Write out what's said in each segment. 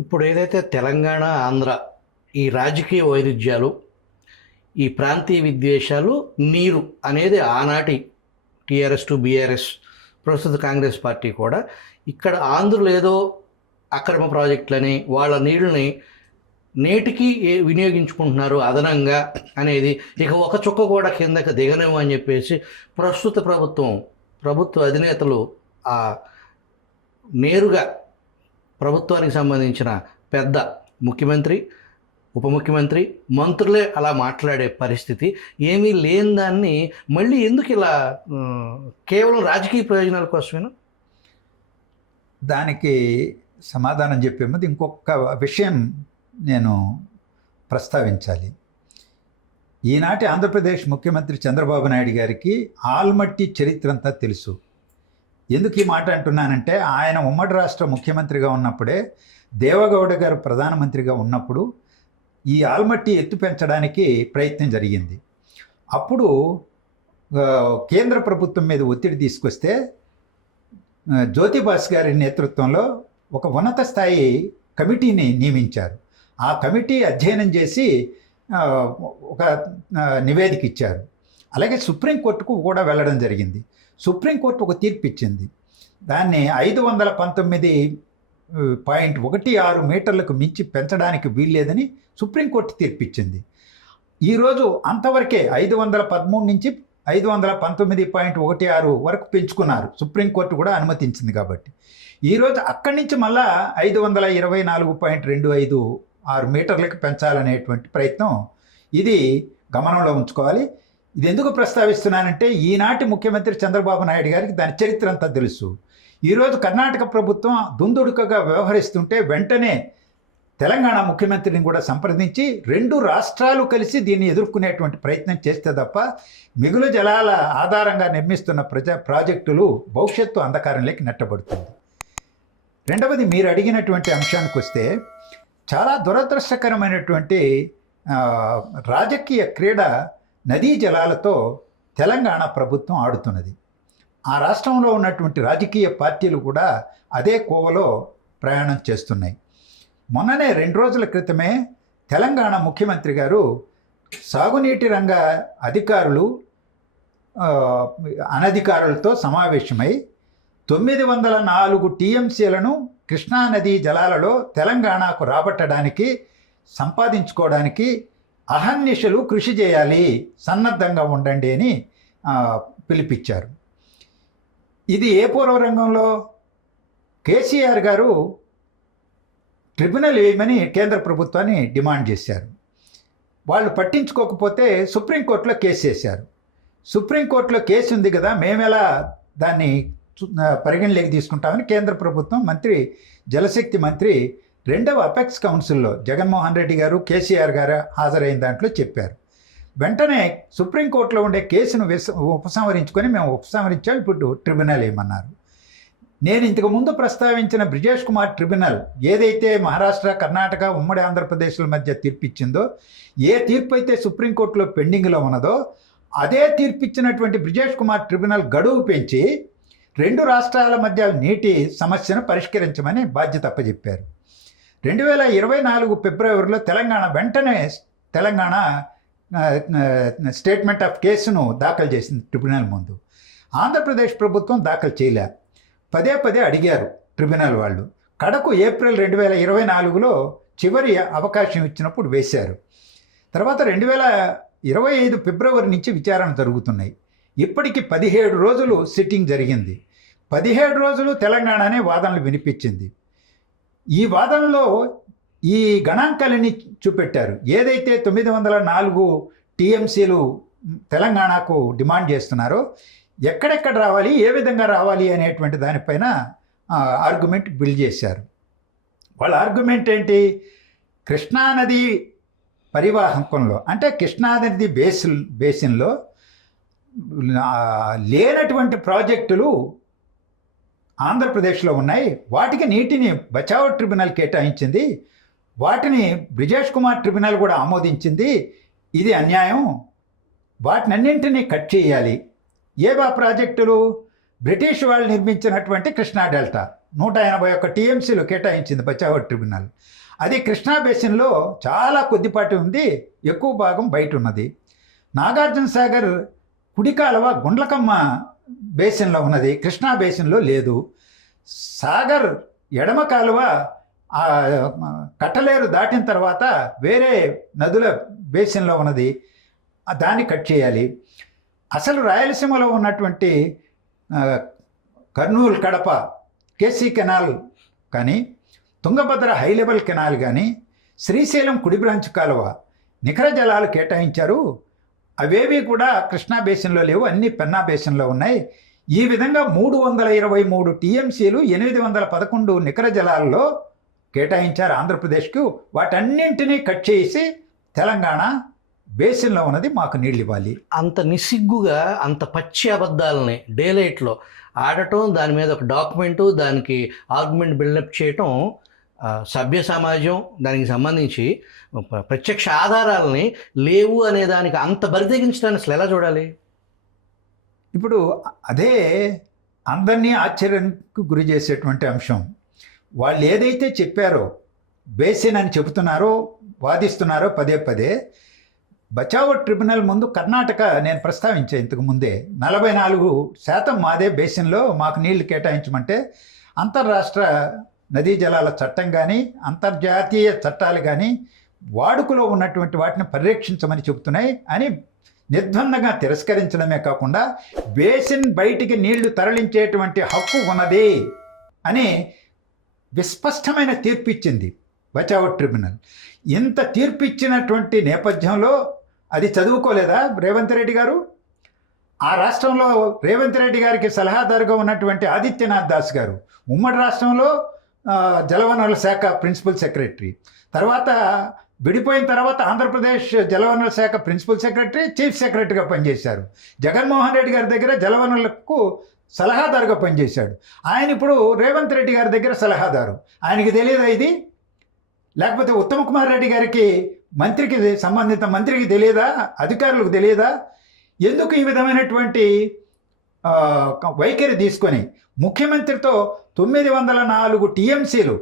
ఇప్పుడు ఏదైతే తెలంగాణ, ఆంధ్ర ఈ రాజకీయ వైరుధ్యాలు, ఈ ప్రాంతీయ విద్వేషాలు నీరు అనేది ఆనాటి టీఆర్ఎస్ టు బీఆర్ఎస్ ప్రస్తుత కాంగ్రెస్ పార్టీ కూడా ఇక్కడ ఆంధ్రులు ఏదో అక్రమ ప్రాజెక్టులని వాళ్ళ నీళ్ళని నేటికి వినియోగించుకుంటున్నారు అదనంగా అనేది ఇక ఒక చుక్క కూడా కిందకి దిగనేమో అని చెప్పేసి ప్రస్తుత ప్రభుత్వ అధినేతలు ఆ నేరుగా ప్రభుత్వానికి సంబంధించిన పెద్ద ముఖ్యమంత్రి, ఉప ముఖ్యమంత్రి, మంత్రులే అలా మాట్లాడే పరిస్థితి ఏమీ లేని దాన్ని మళ్ళీ ఎందుకు ఇలా కేవలం రాజకీయ ప్రయోజనాల కోసమేనా? దానికి సమాధానం చెప్పే ముందు ఇంకొక విషయం నేను ప్రస్తావించాలి. ఈనాటి ఆంధ్రప్రదేశ్ ముఖ్యమంత్రి చంద్రబాబు నాయుడు గారికి ఆల్మట్టి చరిత్ర అంతా తెలుసు. ఎందుకు ఈ మాట అంటున్నానంటే, ఆయన ఉమ్మడి రాష్ట్ర ముఖ్యమంత్రిగా ఉన్నప్పుడే, దేవగౌడ గారు ప్రధానమంత్రిగా ఉన్నప్పుడు ఈ ఆల్మట్టి ఎత్తు పెంచడానికి ప్రయత్నం జరిగింది. అప్పుడు కేంద్ర ప్రభుత్వం మీద ఒత్తిడి తీసుకొస్తే జ్యోతిబాస్ గారి నేతృత్వంలో ఒక ఉన్నత స్థాయి కమిటీని నియమించారు. ఆ కమిటీ అధ్యయనం చేసి ఒక నివేదిక ఇచ్చారు. అలాగే సుప్రీంకోర్టుకు కూడా వెళ్ళడం జరిగింది. సుప్రీంకోర్టు ఒక తీర్పు ఇచ్చింది. దాన్ని 519.16 మీటర్లకు మించి పెంచడానికి వీల్లేదని సుప్రీంకోర్టు తీర్పు ఇచ్చింది. ఈరోజు అంతవరకే 513 నుంచి 519.16 వరకు పెంచుకున్నారు. సుప్రీంకోర్టు కూడా అనుమతించింది కాబట్టి. ఈరోజు అక్కడి నుంచి మళ్ళా 524.25 మీటర్లకు పెంచాలనేటువంటి ప్రయత్నం, ఇది గమనంలో ఉంచుకోవాలి. ఇది ఎందుకు ప్రస్తావిస్తున్నానంటే, ఈనాటి ముఖ్యమంత్రి చంద్రబాబు నాయుడు గారికి దాని చరిత్ర అంతా తెలుసు. ఈరోజు కర్ణాటక ప్రభుత్వం దుందుడుకగా వ్యవహరిస్తుంటే వెంటనే తెలంగాణ ముఖ్యమంత్రిని కూడా సంప్రదించి 2 రాష్ట్రాలు కలిసి దీన్ని ఎదుర్కొనేటువంటి ప్రయత్నం చేస్తే తప్ప మిగులు జలాల ఆధారంగా నిర్మిస్తున్న ప్రాజెక్టులు భవిష్యత్తు అంధకారంలోకి నెట్టబడుతుంది. రెండవది, మీరు అడిగినటువంటి అంశానికి వస్తే, చాలా దురదృష్టకరమైనటువంటి రాజకీయ క్రీడ నదీ జలాలతో తెలంగాణ ప్రభుత్వం ఆడుతున్నది. ఆ రాష్ట్రంలో ఉన్నటువంటి రాజకీయ పార్టీలు కూడా అదే కోవలో ప్రయాణం చేస్తున్నాయి. మొన్ననే 2 రోజుల క్రితమే తెలంగాణ ముఖ్యమంత్రి గారు సాగునీటి రంగ అధికారులు అనధికారులతో సమావేశమై 904 టీఎంసీలను కృష్ణానదీ జలాలలో తెలంగాణకు రాబట్టడానికి, సంపాదించుకోవడానికి అహర్నిశలు కృషి చేయాలి, సన్నద్ధంగా ఉండండి అని పిలిపించారు. ఇది ఏ పూర్వరంగంలో కేసీఆర్ గారు ట్రిబ్యునల్ వేయమని కేంద్ర ప్రభుత్వాన్ని డిమాండ్ చేశారు. వాళ్ళు పట్టించుకోకపోతే సుప్రీంకోర్టులో కేసు వేశారు. సుప్రీంకోర్టులో కేసు ఉంది కదా, మేమెలా దాన్ని పరిగణలోకి తీసుకుంటామని కేంద్ర ప్రభుత్వం జలశక్తి మంత్రి 2వ అపెక్స్ కౌన్సిల్లో జగన్మోహన్ రెడ్డి గారు, కేసీఆర్ గారు హాజరైన దాంట్లో చెప్పారు. వెంటనే సుప్రీంకోర్టులో ఉండే కేసును ఉపసంహరించుకొని మేము ఉపసంహరించాం, ఇప్పుడు ట్రిబ్యునల్ ఏమన్నారు. నేను ఇంతకుముందు ప్రస్తావించిన బ్రిజేష్ కుమార్ ట్రిబ్యునల్ ఏదైతే మహారాష్ట్ర, కర్ణాటక, ఉమ్మడి ఆంధ్రప్రదేశ్ల మధ్య తీర్పిచ్చిందో, ఏ తీర్పు అయితే సుప్రీంకోర్టులో పెండింగ్లో ఉన్నదో, అదే తీర్పిచ్చినటువంటి బ్రిజేష్ కుమార్ ట్రిబ్యునల్ గడువు పెంచి 2 రాష్ట్రాల మధ్య నీటి సమస్యను పరిష్కరించమని బాధ్యత అప్పచెప్పారు. 2024 ఫిబ్రవరిలో వెంటనే తెలంగాణ స్టేట్మెంట్ ఆఫ్ కేసును దాఖలు చేసింది ట్రిబ్యునల్ ముందు. ఆంధ్రప్రదేశ్ ప్రభుత్వం దాఖలు చేయలే. పదే అడిగారు ట్రిబ్యునల్ వాళ్ళు. కడకు ఏప్రిల్ 2024లో చివరి అవకాశం ఇచ్చినప్పుడు వేశారు. తర్వాత 2025 ఫిబ్రవరి నుంచి విచారణ జరుగుతున్నాయి. ఇప్పటికి 17 రోజులు సిట్టింగ్ జరిగింది. 17 రోజులు తెలంగాణనే వాదనలు వినిపించింది. ఈ వాదనలో ఈ గణాంకాలని చూపెట్టారు. ఏదైతే 904 టీఎంసీలు తెలంగాణకు డిమాండ్ చేస్తున్నారో, ఎక్కడెక్కడ రావాలి, ఏ విధంగా రావాలి అనేటువంటి దానిపైన ఆర్గ్యుమెంట్ బిల్డ్ చేశారు. వాళ్ళ ఆర్గ్యుమెంట్ ఏంటి? కృష్ణానది పరివాహకంలో, అంటే కృష్ణానది బేసిన్లో లేనటువంటి ప్రాజెక్టులు ఆంధ్రప్రదేశ్లో ఉన్నాయి. వాటికి నీటిని బచావ్ ట్రిబ్యునల్ కేటాయించింది. వాటిని బ్రిజేష్ కుమార్ ట్రిబ్యునల్ కూడా ఆమోదించింది. ఇది అన్యాయం. వాటినన్నింటినీ కట్ చేయాలి. ఏవా ప్రాజెక్టులు? బ్రిటిష్ వాళ్ళు నిర్మించినటువంటి కృష్ణా డెల్టా, 181 టీఎంసీలు కేటాయించింది బచావో ట్రిబ్యునల్. అది కృష్ణా బేసిన్లో చాలా కొద్దిపాటి ఉంది, ఎక్కువ భాగం బయట ఉన్నది. నాగార్జున సాగర్ కుడి కాలువ గుండ్లకమ్మ బేసిన్లో ఉన్నది, కృష్ణా బేసిన్లో లేదు. సాగర్ ఎడమ కాలువ కట్టలేరు దాటిన తర్వాత వేరే నదుల బేసిన్లో ఉన్నది, దాన్ని కట్ చేయాలి. అసలు రాయలసీమలో ఉన్నటువంటి కర్నూలు కడప కేసీ కెనాల్ కానీ, తుంగభద్ర హై లెవెల్ కెనాల్ కానీ, శ్రీశైలం కుడి బ్రాంచ్ కాలువ నికర జలాలు కేటాయించారు. అవేవి కూడా కృష్ణా బేసిన్లో లేవు, అన్నీ పెన్నా బేసిన్లో ఉన్నాయి. ఈ విధంగా 323 టీఎంసీలు 811 నికర జలాల్లో కేటాయించారు ఆంధ్రప్రదేశ్కు. వాటన్నింటినీ కట్ చేసి తెలంగాణ బేసిన్లో ఉన్నది మాకు నీళ్ళు ఇవ్వాలి. అంత నిస్సిగ్గుగా అంత పచ్చి అబద్ధాలని డేలైట్లో ఆడటం, దాని మీద ఒక డాక్యుమెంటు, దానికి ఆర్గ్యుమెంట్ బిల్డప్ చేయటం, సభ్య సమాజం దానికి సంబంధించి ప్రత్యక్ష ఆధారాలని లేవు అనే దానికి అంత బరితెగించడాన్ని అసలు ఎలా చూడాలి? ఇప్పుడు అదే అందరినీ ఆశ్చర్యానికి గురి చేసేటువంటి అంశం. వాళ్ళు ఏదైతే చెప్పారో, బేసిన్ అని చెబుతున్నారో, వాదిస్తున్నారో పదే పదే, బచావో ట్రిబ్యునల్ ముందు కర్ణాటక నేను ప్రస్తావించాను ఇంతకు ముందే, 44% మాదే బేసిన్లో మాకు నీళ్లు కేటాయించమంటే అంతర్రాష్ట్ర నదీ జలాల చట్టం కానీ, అంతర్జాతీయ చట్టాలు కానీ వాడుకలో ఉన్నటువంటి వాటిని పరిరక్షించమని చెబుతున్నాయి అని నిర్ద్వందంగా తిరస్కరించడమే కాకుండా బేసిన్ బయటికి నీళ్లు తరలించేటువంటి హక్కు ఉన్నది అని విస్పష్టమైన తీర్పు ఇచ్చింది బచావో ట్రిబ్యునల్. ఇంత తీర్పు ఇచ్చినటువంటి నేపథ్యంలో అది చదువుకోలేదా రేవంత్ రెడ్డి గారు? ఆ రాష్ట్రంలో రేవంత్ రెడ్డి గారికి సలహాదారుగా ఉన్నటువంటి ఆదిత్యనాథ్ దాస్ గారు, ఉమ్మడి రాష్ట్రంలో జలవనరుల శాఖ ప్రిన్సిపల్ సెక్రటరీ, తర్వాత విడిపోయిన తర్వాత ఆంధ్రప్రదేశ్ జలవనరుల శాఖ ప్రిన్సిపల్ సెక్రటరీ, చీఫ్ సెక్రటరీగా పనిచేశారు. జగన్మోహన్ రెడ్డి గారి దగ్గర జలవనరులకు సలహాదారుగా పనిచేశాడు. ఆయన ఇప్పుడు రేవంత్ రెడ్డి గారి దగ్గర సలహాదారు. ఆయనకి తెలియదా ఇది? లేకపోతే ఉత్తమ్ కుమార్ రెడ్డి గారికి సంబంధిత మంత్రికి తెలియదా? అధికారులకు తెలియదా? ఎందుకు ఈ విధమైనటువంటి వైఖరి తీసుకొని ముఖ్యమంత్రితో 904 టీఎంసీలు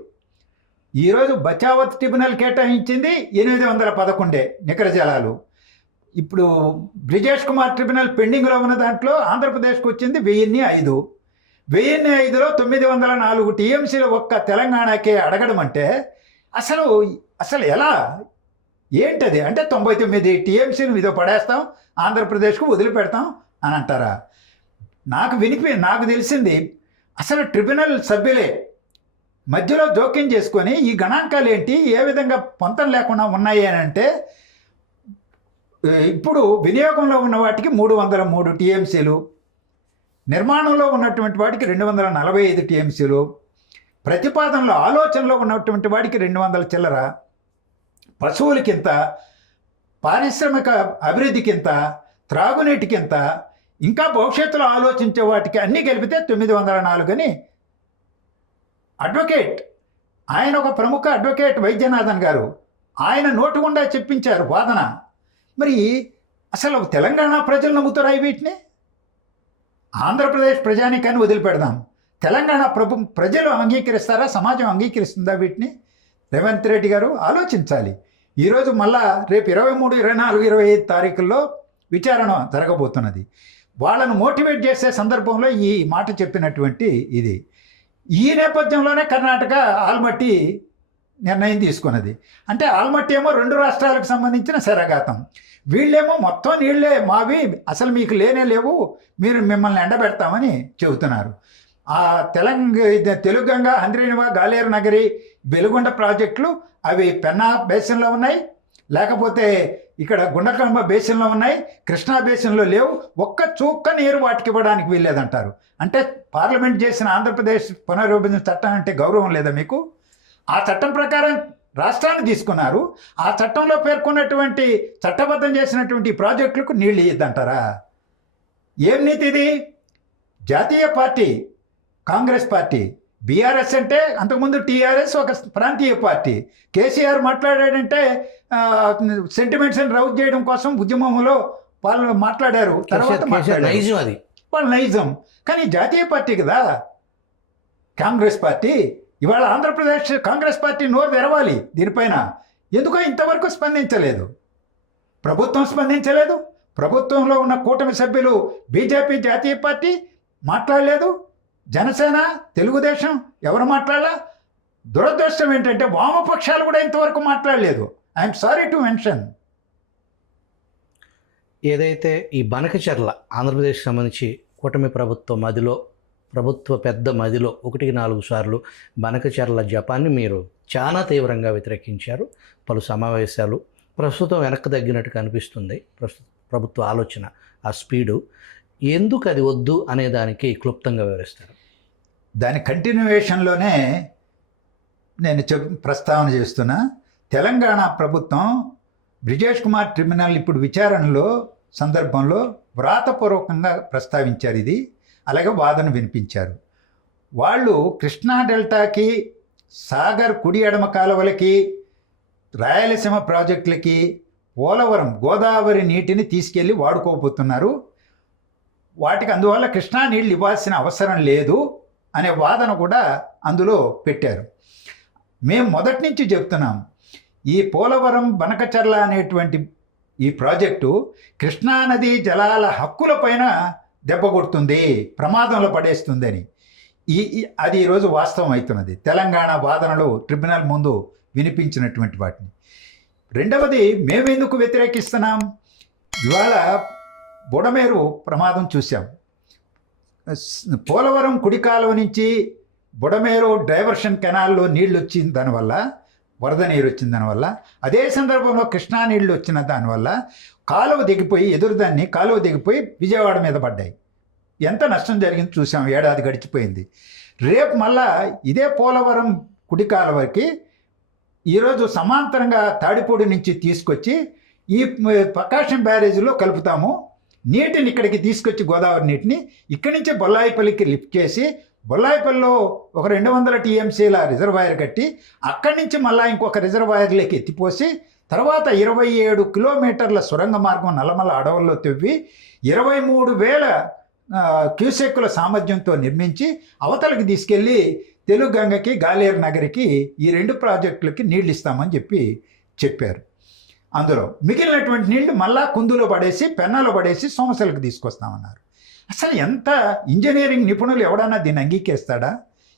ఈరోజు బచావో ట్రిబ్యునల్ కేటాయించింది 811 నికర జలాలు. ఇప్పుడు బ్రిజేష్ కుమార్ ట్రిబ్యునల్ పెండింగ్లో ఉన్న దాంట్లో ఆంధ్రప్రదేశ్కి వచ్చింది 1005. 1005లో 904 టీఎంసీలు ఒక్క తెలంగాణకే అడగడం అంటే అసలు ఎలా, ఏంటది? అంటే 99 టీఎంసీలు మీదో పడేస్తాం, ఆంధ్రప్రదేశ్కు వదిలిపెడతాం అని అంటారా? నాకు తెలిసింది అసలు ట్రిబ్యునల్ సభ్యులే మధ్యలో జోక్యం చేసుకొని ఈ గణాంకాలు ఏంటి, ఏ విధంగా పొంతం లేకుండా ఉన్నాయి అని అంటే, ఇప్పుడు వినియోగంలో ఉన్న వాటికి 303 టీఎంసీలు, నిర్మాణంలో ఉన్నటువంటి వాటికి 245 టీఎంసీలు, ప్రతిపాదనలో ఆలోచనలో ఉన్నటువంటి వాడికి 200 చిల్లర, పశువులకింత, పారిశ్రామిక అభివృద్ధికింత, త్రాగునీటికింత, ఇంకా భవిష్యత్తులో ఆలోచించే వాటికి అన్నీ కలిపితే 904 అని అడ్వకేట్, ఆయన ఒక ప్రముఖ అడ్వకేట్ వైద్యనాథన్ గారు, ఆయన నోటు గుండా చెప్పించారు వాదన. మరి అసలు తెలంగాణ ప్రజలు నమ్ముతారా వీటిని? ఆంధ్రప్రదేశ్ ప్రజానికాన్ని వదిలిపెడదాం, తెలంగాణ ప్రజలు అంగీకరిస్తారా? సమాజం అంగీకరిస్తుందా వీటిని? రేవంత్ రెడ్డి గారు ఆలోచించాలి. ఈరోజు మళ్ళా రేపు 23, 24, 25 తారీఖుల్లో విచారణ జరగబోతున్నది. వాళ్ళను మోటివేట్ చేసే సందర్భంలో ఈ మాట చెప్పినటువంటి ఇది. ఈ నేపథ్యంలోనే కర్ణాటక ఆల్మట్టి నిర్ణయం తీసుకున్నది. అంటే ఆల్మట్టి ఏమో 2 రాష్ట్రాలకు సంబంధించిన శరఘాతం, వీళ్ళేమో మొత్తం నీళ్ళే మావి, అసలు మీకు లేనే లేవు, మిమ్మల్ని ఎండబెడతామని చెబుతున్నారు. ఆ తెలుగంగ, హంద్రీనివా, గాలేరు నగరి, వెలుగొండ ప్రాజెక్టులు అవి పెన్నా బేసిన్లో ఉన్నాయి, లేకపోతే ఇక్కడ గుండకంబ బేసిన్లో ఉన్నాయి, కృష్ణా బేసిన్లో లేవు. ఒక్క చుక్క నీరు వాటికి ఇవ్వడానికి వీల్లేదంటారు. అంటే పార్లమెంట్ చేసిన ఆంధ్రప్రదేశ్ పునర్విభజన చట్టం అంటే గౌరవం లేదా మీకు? ఆ చట్టం ప్రకారం రాష్ట్రాన్ని తీసుకున్నారు, ఆ చట్టంలో పేర్కొన్నటువంటి చట్టబద్ధం చేసినటువంటి ప్రాజెక్టులకు నీళ్ళు ఇద్దంటారా? ఏం నీతి ఇది? జాతీయ పార్టీ కాంగ్రెస్ పార్టీ, బీఆర్ఎస్ అంటే అంతకుముందు టీఆర్ఎస్ ఒక ప్రాంతీయ పార్టీ. కేసీఆర్ మాట్లాడాడంటే సెంటిమెంట్స్ని రౌజ్ చేయడం కోసం ఉద్యమంలో వాళ్ళు మాట్లాడారు, తర్వాత వాళ్ళు నైజం. కానీ జాతీయ పార్టీ కదా. కాంగ్రెస్ పార్టీ. ఇవాళ ఆంధ్రప్రదేశ్ కాంగ్రెస్ పార్టీ నోరు తెరవాలి దీనిపైన. ఎందుకో ఇంతవరకు స్పందించలేదు, ప్రభుత్వం స్పందించలేదు, ప్రభుత్వంలో ఉన్న కూటమి సభ్యులు బీజేపీ జాతీయ పార్టీ మాట్లాడలేదు, జనసేన తెలుగుదేశం ఎవరు మాట్లాడాలా. దురదృష్టం ఏంటంటే వామపక్షాలు కూడా ఇంతవరకు మాట్లాడలేదు. I'm sorry to mention. ఏదైతే ఈ బనకచెర్ల ఆంధ్రప్రదేశ్కి సంబంధించి కూటమి ప్రభుత్వ పెద్ద మదిలో 1-4 సార్లు బనకచెర్ల జపాన్ని మీరు చాలా తీవ్రంగా వ్యతిరేకించారు. పలు సమావేశాలు ప్రస్తుతం వెనక్కి తగ్గినట్టు కనిపిస్తుంది. ప్రభుత్వ ఆలోచన, ఆ స్పీడు ఎందుకు అది వద్దు అనే దానికి క్లుప్తంగా వివరిస్తారు. దాని కంటిన్యూయేషన్లోనే నేను ప్రస్తావన చేస్తున్నా. తెలంగాణ ప్రభుత్వం బ్రిజేష్ కుమార్ ట్రిబ్యునల్ ఇప్పుడు విచారణలో సందర్భంలో వ్రాతపూర్వకంగా ప్రస్తావించారు ఇది, అలాగే వాదన వినిపించారు. వాళ్ళు కృష్ణా డెల్టాకి, సాగర్ కుడి ఎడమ కాలువలకి, రాయలసీమ ప్రాజెక్టులకి, పోలవరం గోదావరి నీటిని తీసుకెళ్ళి వాడుకోబోతున్నారు. వాటికి అందువల్ల కృష్ణా నీళ్ళు ఇవ్వాల్సిన అవసరం లేదు అనే వాదన కూడా అందులో పెట్టారు. మేము మొదటి నుంచి చెప్తున్నాం, ఈ పోలవరం బనకచెర్ల అనేటువంటి ఈ ప్రాజెక్టు కృష్ణానది జలాల హక్కులపైన దెబ్బ కొడుతుంది, ప్రమాదంలో పడేస్తుందని. అది ఈరోజు వాస్తవం అవుతున్నది. తెలంగాణ వాదనలు ట్రిబ్యునల్ ముందు వినిపించినటువంటి వాటిని. రెండవది, మేమెందుకు వ్యతిరేకిస్తున్నాం? ఇవాళ బుడమేరు ప్రమాదం చూసాం. పోలవరం కుడి కాలువ నుంచి బుడమేరు డైవర్షన్ కెనాల్లో నీళ్ళు వచ్చిన దానివల్ల, వరద నీరు వచ్చిన దానివల్ల, అదే సందర్భంలో కృష్ణా నీళ్ళు వచ్చిన దానివల్ల కాలువ దిగిపోయి, ఎదురుదాన్ని కాలువ దిగిపోయి విజయవాడ మీద పడ్డాయి. ఎంత నష్టం జరిగింది చూసాం. ఏడాది గడిచిపోయింది. రేపు మళ్ళా ఇదే పోలవరం కుడి కాలువకి ఈరోజు సమాంతరంగా తాడిపూడి నుంచి తీసుకొచ్చి ఈ ప్రకాశం బ్యారేజీలో కలుపుతాము. నీటిని ఇక్కడికి తీసుకొచ్చి గోదావరి నీటిని ఇక్కడి నుంచే బొల్లాయిపల్లికి లిఫ్ట్ చేసి, బొల్లాయిపల్లిలో ఒక 200 టీఎంసీల రిజర్వాయర్ కట్టి అక్కడి నుంచి మళ్ళీ ఇంకొక రిజర్వాయర్లోకి ఎత్తిపోసి, తర్వాత 27 కిలోమీటర్ల సొరంగ మార్గం నల్లమల్ల అడవుల్లో తవ్వి 23,000 క్యూసెక్కుల సామర్థ్యంతో నిర్మించి అవతలకి తీసుకెళ్ళి తెలుగు గంగకి, గాలేరు నగరికి, ఈ 2 ప్రాజెక్టులకి నీళ్ళు ఇస్తామని చెప్పారు. అందులో మిగిలినటువంటి నీళ్లు మళ్ళా కుందులో పడేసి, పెన్నాలో పడేసి సోమశలకు తీసుకొస్తామన్నారు. అసలు ఎంత ఇంజనీరింగ్ నిపుణులు ఎవడన్నా దీన్ని అంగీకరిస్తాడా?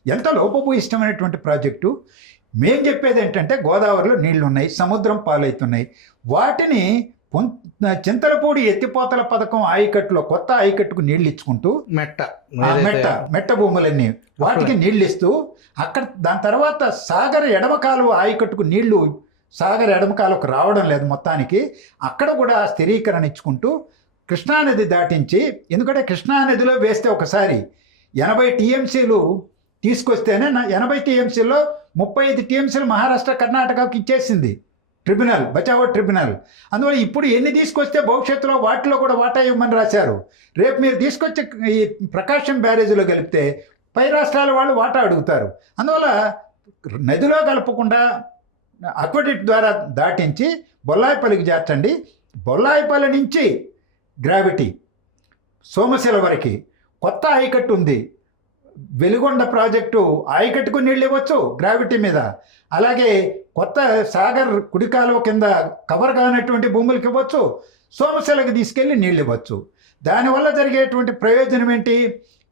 ఎంత లోపభూయిష్టమైనటువంటి ప్రాజెక్టు. మేం చెప్పేది ఏంటంటే, గోదావరిలో నీళ్లు ఉన్నాయి, సముద్రం పాలవుతున్నాయి. వాటిని చింతలపూడి ఎత్తిపోతల పథకం ఆయకట్టులో కొత్త ఆయకట్టుకు నీళ్ళు ఇచ్చుకుంటూ, మెట్ట భూములన్నీ వాటికి నీళ్ళు ఇస్తూ, అక్కడ దాని తర్వాత సాగర్ ఎడమ కాలువ ఆయకట్టుకు నీళ్లు, సాగర్ ఎడమ కాలువకు రావడం లేదు మొత్తానికి, అక్కడ కూడా స్థిరీకరణ ఇచ్చుకుంటూ కృష్ణానది దాటించి, ఎందుకంటే కృష్ణానదిలో వేస్తే ఒకసారి 80 టీఎంసీలు తీసుకొస్తేనే 80 టీఎంసీలో 35 టీఎంసీలు మహారాష్ట్ర కర్ణాటకకు ఇచ్చేసింది ట్రిబ్యునల్, బచావో ట్రిబ్యునల్. అందువల్ల ఇప్పుడు ఎన్ని తీసుకొస్తే భవిష్యత్తులో వాటిలో కూడా వాటా ఇవ్వమని రాశారు. రేపు మీరు తీసుకొచ్చి ఈ ప్రకాశం బ్యారేజీలో కలిపితే పై రాష్ట్రాల వాళ్ళు వాటా అడుగుతారు. అందువల్ల నదిలో కలపకుండా అక్వడిక్ట్ ద్వారా దాటించి బొల్లాయిపల్లికి చేర్చండి. బొల్లాయిపల్లి నుంచి గ్రావిటీ సోమశిల వరకు కొత్త ఆయకట్టు ఉంది. వెలుగొండ ప్రాజెక్టు ఆయకట్టుకు నీళ్ళు ఇవ్వచ్చు గ్రావిటీ మీద. అలాగే కొత్త సాగర్ కుడికాలువ కింద కవర్ కానటువంటి భూములకి ఇవ్వచ్చు, సోమశిలకు తీసుకెళ్ళి నీళ్ళు ఇవ్వచ్చు. దానివల్ల జరిగేటువంటి ప్రయోజనం ఏంటి?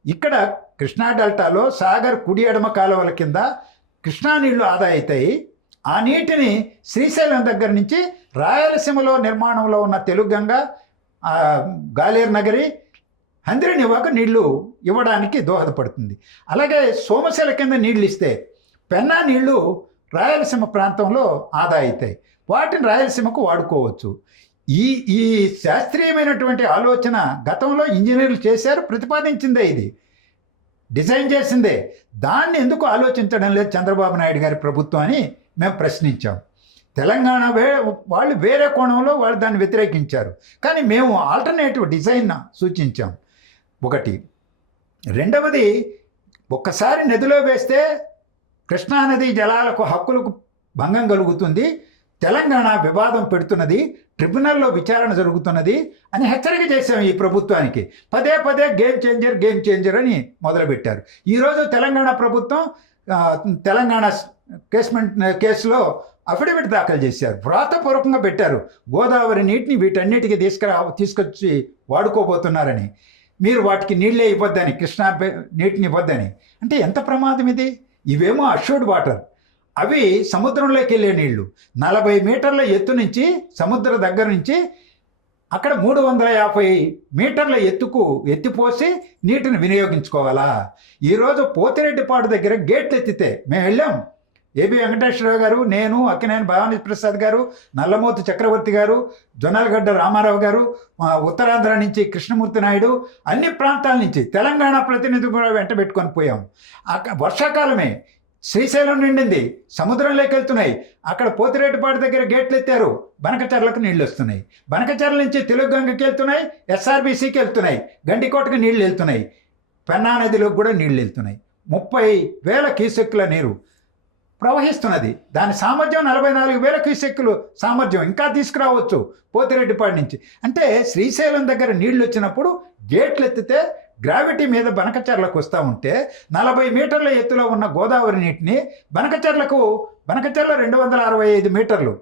ఇక్కడ కృష్ణా డెల్టాలో సాగర్ కుడి ఎడమ కాలువల కింద కృష్ణా నీళ్లు ఆదా అవుతాయి. ఆ నీటిని శ్రీశైలం దగ్గర నుంచి రాయలసీమలో నిర్మాణంలో ఉన్న తెలుగు గంగ, గాలేరు నగరి, హంద్రినివాకు నీళ్లు ఇవ్వడానికి దోహదపడుతుంది. అలాగే సోమశిల కింద నీళ్ళు ఇస్తే పెన్నా నీళ్లు రాయలసీమ ప్రాంతంలో ఆదా అవుతాయి. వాటిని రాయలసీమకు వాడుకోవచ్చు. ఈ శాస్త్రీయమైనటువంటి ఆలోచన గతంలో ఇంజనీర్లు చేశారు, ప్రతిపాదించిందే, ఇది డిజైన్ చేసిందే. దాన్ని ఎందుకు ఆలోచించడం లేదు చంద్రబాబు నాయుడు గారి ప్రభుత్వం అని మేము ప్రశ్నించాం. తెలంగాణ వాళ్ళు వేరే కోణంలో వాళ్ళు దాన్ని వ్యతిరేకించారు, కానీ మేము ఆల్టర్నేటివ్ డిజైన్ సూచించాం. ఒకటి. రెండవది, ఒక్కసారి నదిలో వేస్తే కృష్ణానది జలాలకు హక్కులకు భంగం కలుగుతుంది. తెలంగాణ వివాదం పెడుతున్నది, ట్రిబ్యునల్లో విచారణ జరుగుతున్నది అని హెచ్చరిక చేశాం ఈ ప్రభుత్వానికి. పదే పదే గేమ్ చేంజర్ అని మొదలుపెట్టారు. ఈరోజు తెలంగాణ ప్రభుత్వం తెలంగాణ కేసులో అఫిడవిట్ దాఖలు చేశారు, వ్రాతపూర్వకంగా పెట్టారు. గోదావరి నీటిని వీటన్నిటికీ తీసుకొచ్చి వాడుకోబోతున్నారని, మీరు వాటికి నీళ్ళే ఇవ్వద్దని, కృష్ణా నీటిని ఇవ్వద్దని. అంటే ఎంత ప్రమాదం ఇది! ఇవేమో అష్యూర్డ్ వాటర్, అవి సముద్రంలోకి వెళ్ళే నీళ్లు. 40 మీటర్ల ఎత్తు నుంచి, సముద్ర దగ్గర నుంచి అక్కడ 350 మీటర్ల ఎత్తిపోసి నీటిని వినియోగించుకోవాలా? ఈరోజు పోతిరెడ్డిపాడు దగ్గర గేట్లు ఎత్తితే మేము వెళ్ళాం. ఏబి వెంకటేశ్వరరావు గారు, నేను, అక్కినేని భవానీ ప్రసాద్ గారు, నల్లమోతు చక్రవర్తి గారు, జొన్నలగడ్డ రామారావు గారు, ఉత్తరాంధ్ర నుంచి కృష్ణమూర్తి నాయుడు, అన్ని ప్రాంతాల నుంచి తెలంగాణ ప్రతినిధి కూడా వెంట పెట్టుకొని పోయాం. వర్షాకాలమే, శ్రీశైలం నిండింది, సముద్రంలోకి వెళ్తున్నాయి. అక్కడ పోతిరెడ్డిపాడు దగ్గర గేట్లు ఎత్తారు, బనకచర్లకు నీళ్ళు వస్తున్నాయి. బనకచర్ల నుంచి తెలుగుగంగకి వెళ్తున్నాయి, ఎస్ఆర్బీసీకి వెళ్తున్నాయి, గండికోటకి నీళ్లు వెళ్తున్నాయి, పెన్నా నదిలోకి కూడా నీళ్లు వెళ్తున్నాయి. 30,000 క్యూసెక్కుల నీరు ప్రవహిస్తున్నది. దాని సామర్థ్యం 44,000 క్యూసెక్కులు సామర్థ్యం. ఇంకా తీసుకురావచ్చు పోతిరెడ్డిపాడు నుంచి. అంటే శ్రీశైలం దగ్గర నీళ్లు వచ్చినప్పుడు గేట్లు ఎత్తితే గ్రావిటీ మీద బనకచర్లకు వస్తూ ఉంటే 40 మీటర్ల ఎత్తులో ఉన్న గోదావరి నీటిని బనకచర్ల 265 మీటర్లు,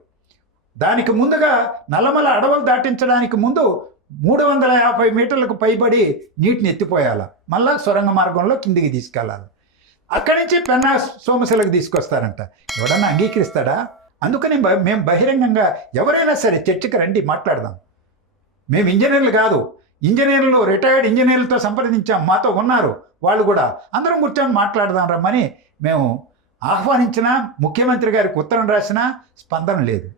దానికి ముందుగా నల్లమల అడవులు దాటించడానికి ముందు 350 మీటర్లకు పైబడి నీటిని ఎత్తిపోయాల, మళ్ళా సొరంగ మార్గంలో కిందికి తీసుకెళ్ళాలి. అక్కడి నుంచి పెన్నా సోమశిలకు తీసుకొస్తారంట. ఎవడన్నా అంగీకరిస్తాడా? అందుకని మేము బహిరంగంగా ఎవరైనా సరే చర్చకి రండి, మాట్లాడదాం. మేము ఇంజనీర్లు కాదు, ఇంజనీర్లు, రిటైర్డ్ ఇంజనీర్లతో సంప్రదించాం, మాతో ఉన్నారు వాళ్ళు కూడా. అందరం కూర్చొని మాట్లాడదాం రమ్మని మేము ఆహ్వానించినా, ముఖ్యమంత్రి గారికి ఉత్తరం రాసినా స్పందన లేదు.